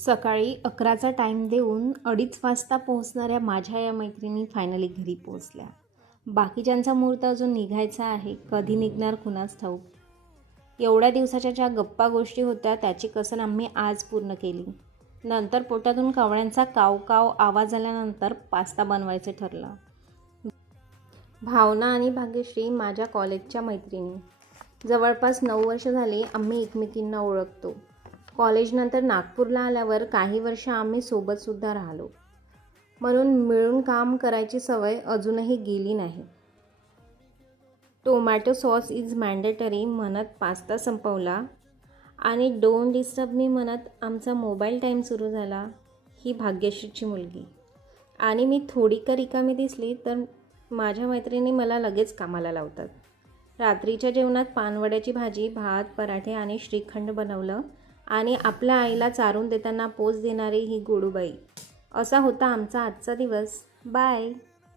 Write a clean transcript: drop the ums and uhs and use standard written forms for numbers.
सकाळी 11चा टाईम देऊन 2:30 वाजता पोहोचणाऱ्या माझ्या या मैत्रिणी फायनली घरी पोहोचल्या. बाकीच्यांचा मुहूर्त अजून निघायचा आहे, कधी निघणार कुणास ठाऊक. एवढ्या दिवसाच्या ज्या गप्पा गोष्टी होत्या त्याची कसन आम्ही आज पूर्ण केली. नंतर पोटातून कावळ्यांचा काव काव आवाज आल्यानंतर पास्ता बनवायचं ठरलं. भावना आणि भाग्यश्री माझ्या कॉलेजच्या मैत्रिणी. जवळपास 9 वर्ष झाली आम्ही एकमेकींना ओळखतो. कॉलेजनंतर नागपूरला आल्यावर काही वर्ष आम्ही सोबतसुद्धा राहिलो, म्हणून मिळून काम करायची सवय अजूनही गेली नाही. टोमॅटो सॉस इज मॅन्डेटरी म्हणत पास्ता संपवला आणि डोंट डिस्टर्ब मी म्हणत आमचा मोबाईल टाईम सुरू झाला. ही भाग्यश्रीची मुलगी. आणि मी थोडी का रिकामी दिसली तर माझ्या मैत्रिणी मला लगेच कामाला लावतात. रात्रीच्या जेवणात पानवड्याची भाजी, भात, पराठे आणि श्रीखंड बनवलं आणि आपल्या आईला चारून देताना पोच देणारी ही गोडूबाई. असा होता आमचा आजचा दिवस. बाय.